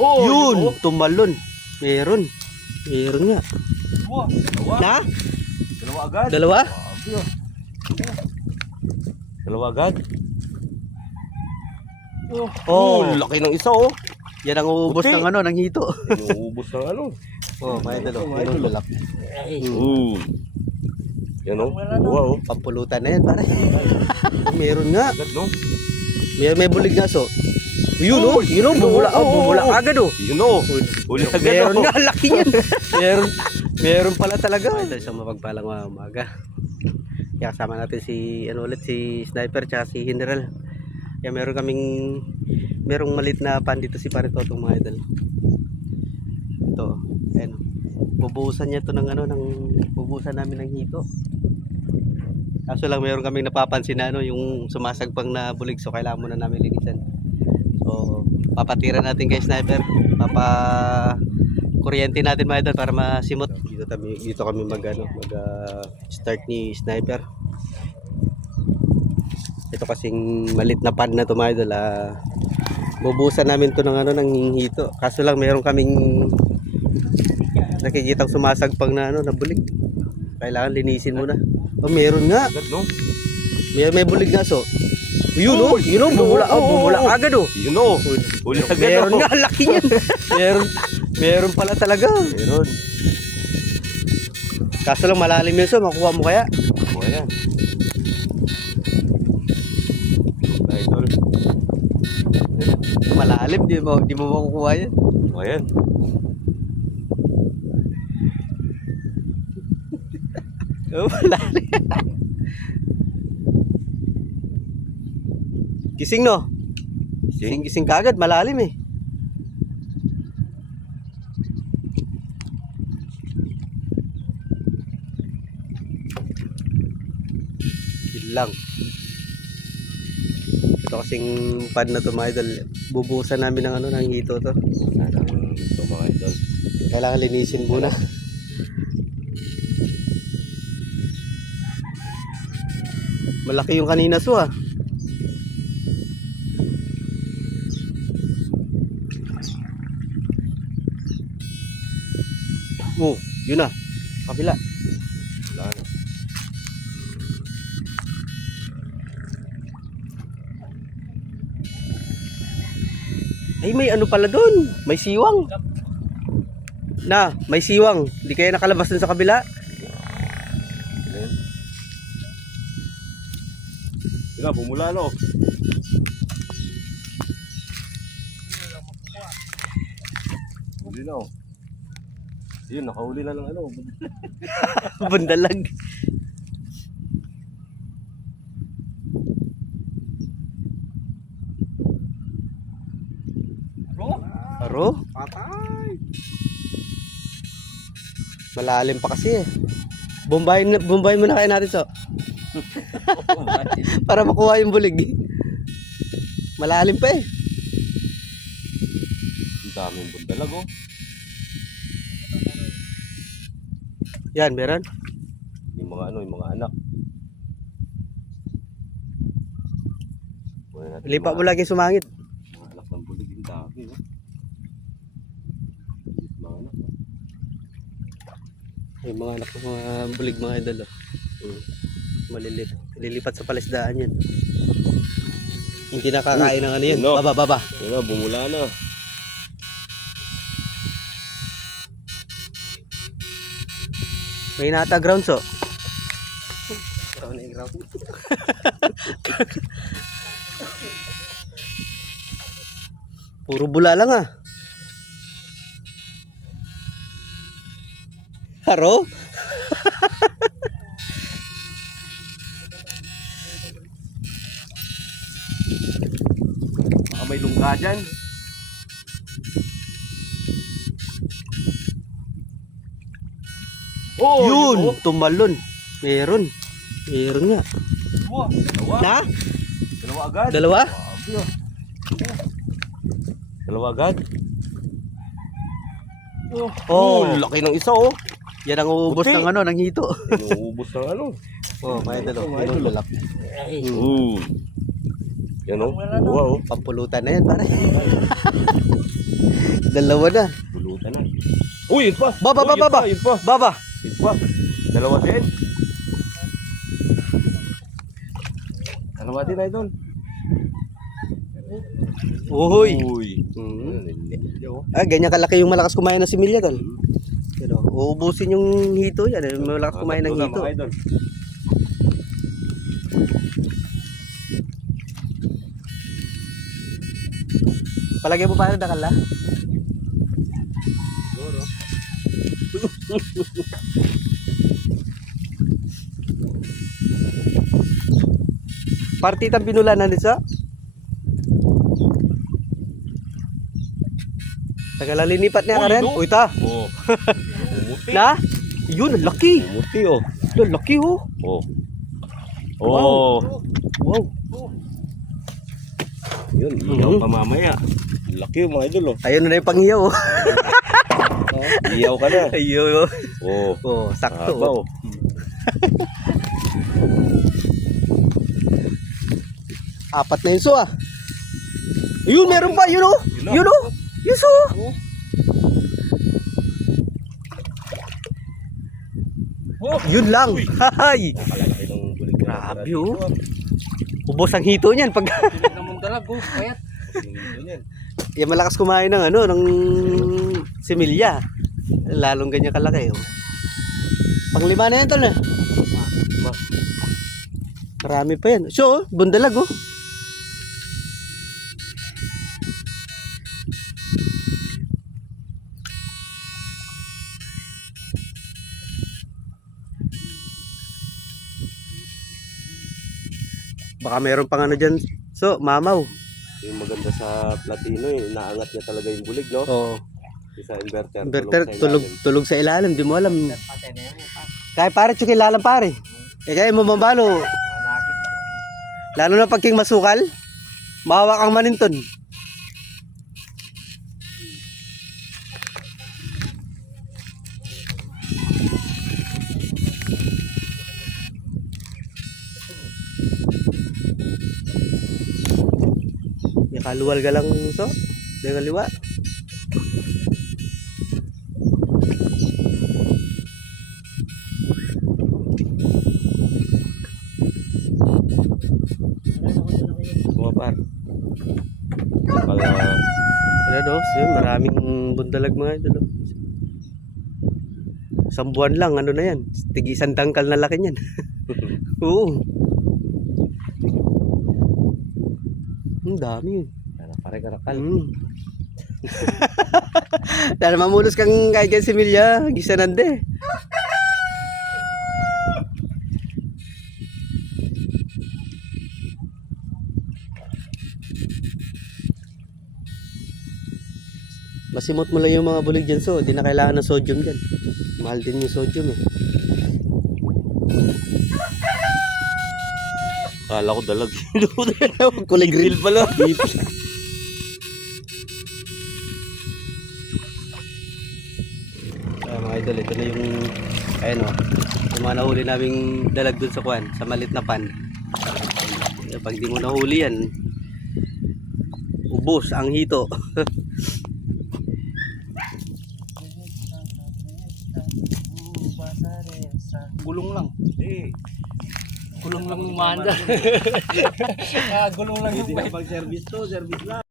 Oh, Yun, oh. tumalon. Meron. Meron nga. Wow, dalawa. Na? Dalawa agad. Dalawa? Grabe, oh. Dalawa agad. Oh, laki ng isa, oh. yan ang uubos Puti. ng ano, ng hito. Inuubos ng ano. Oh, may idol. Mga idol. Lalaki. Yan, oh. Dalawa, oh. Pampulutan na yan, pare. Meron nga. Agad, no? May bulig nga, so. Yun, oh. Yun, oh. Bumula, oh. Bumula agad, oh. Yun, oh. Huli agad, Meron oh. nga, laki yan. Meron pala talaga. Ito isang mapagpalang umaga. Kaya kasama natin si, ano ulit, si Sniper tsaka si General. Kaya merong malit na pan dito si Pare Totong, mga idol. Ito, ayan. Bubuhusan niya to ng ano, bubuhusan namin ng hito. Kaso lang meron kaming napapansin na ano, yung sumasagpang na bulig, so kailangan muna namin linisan. So, papatira natin kay Sniper. Kuryente natin, mga idol, para masimot. Dito kami mag start ni Sniper. Ito kasing malit na pan na to, mga idol. Bubuhusan namin to ng ano, ng hito. Kaso lang meron kaming nakikitang sumasagpang na ano, na bulig. Kailangan linisin muna. Oh, meron nga. Agad, no? May bulig nga, so. Yun, oh. Yun, oh. Bumula, bumula agad, oh. Yun, oh. Huli agad, Meron oh. nga, laki yan. Meron pala talaga. Meron. Kaso lang malalim yun, so. Makuha mo kaya? O, ayan. Idol. Malalim, di mo makukuha yan. O, ayan. Oh, malalim. Gising, no? Gising kagad, malalim eh. Yun lang. Ito kasing pad na to, mga idol. Bubuhusan namin ng ano, ng hito to. Ito, mga idol. Kailangan linisin muna. Malaki yung kanina, so ah. Oh, yun na. Kabila. Wala na. Ay, may ano pala doon. May siwang. May siwang. Hindi kaya nakalabas dun sa kabila. Ayan. Sila, bumula, no? Huli na, oh. Yun, nakahuli na lang, ano. Bundalag. Aro? Patay! Malalim pa kasi eh. Bombayin mo na kaya natin, so. Para makuha yung bulig. Malalim pa eh. Ang daming bundalag, oh. Yan, meron. Yung mga ano, yung mga anak. Lipa mo lagi sumangit. Mga anak ng bulig, yung dami, no? Mga anak, no? Yung mga anak ng mga bulig, mga idol. Malilit. Lilipat sa palisdaan yan. Hindi nakakain ng ano yan. No. Baba. Yun na, bumula na. May nata ground, so. Puro bula lang ah. Haro? Baka may lungga dyan. Oh, Yun, oh. tumalon. Meron nga. Wow, dalawa. Na? Dalawa agad. Dalawa? Grabe, oh. Dalawa agad. Oh, laki ng isa, oh. yan ang uubos Puti. ng ano, ng hito. Inuubos ng ano. Oh, may idol. Mga idol. Lalaki. Yan, oh. Dalawa, oh. Pampulutan na yan, pare. Dalawa na. Pulutan na. Uy, yun pa. Baba, Uy, baba, yun baba. pa, yun pa. Baba. Yun pa. Dalawa din. Dalawa din, idol. Uy. Uy. Ganyan kalaki yung malakas kumain ng similya, tol. Pero, uubusin yung hito yan. Malakas kumain ng hito. Mga idol. Palagay mo paano dakal, ah? Partitang pinulanan nito. Tagal linipat niya ka rin. Uy, ta. Oh. Umuti. Na? Yun, laki. Umuti, oh. Yun, laki, oh. Oh. Oh. Wow. Yun, iyaw pa mamaya. Laki yung mga idol, oh. Ayun na yung panghiyaw, oh. Iyaw ka na. Ayun, oh. Oh. Oh, sakto, Haba, oh. oh. Apat na yun, so, ah. Ayun, meron pa, yun, oh. Yun, oh. Yun, so. Oh. Yun lang. Hay. Nakalalaki ng bulig. Grabe, oh. Ubos ang hito niyan pag Namang dalag, oh. Payat. yung malakas kumain ng ano, ng similya. Lalong ganyan kalaki, oh. Panglima na yan, tol, eh. Marami pa yan. So, bundalag, oh. Baka meron pang ano dyan. So, mamaw. Yung maganda sa platino, inaangat niya talaga yung bulig, no? Oo. Sa inverter. Inverter, tulog sa ilalim. Di mo alam. Kaya pare, tsuk ilalim pare. Kaya mo mambalo. Lalo na pag king masukal. Mahawak ang maninton. Kaluwal ka lang, so. Dengan liwa. Mga par. Pala. Ano do? Maraming bundalag mga idol. Isang buwan lang, ano na yan? Tig-isang tangkal na laki niyan. Oo. Ang dami yun. Pare-karakal. Dahil mamulos kang kahit yan si Milya, gisa nande. Masimot mo lang yung mga bulig dyan, so di na kailangan ng sodium dyan. Mahal din yung sodium, eh. Kala ko dalag. Kulay green pala. Mga idol, ito na yung ayun, oh, yung mga nahuli naming dalag dun sa kwan, sa malit na pan. Pag di mo nahuli yan, ubos ang hito. Gulong lang. Eh. Gulong lang umanda. Gulong lang yung Pag service to, service lang.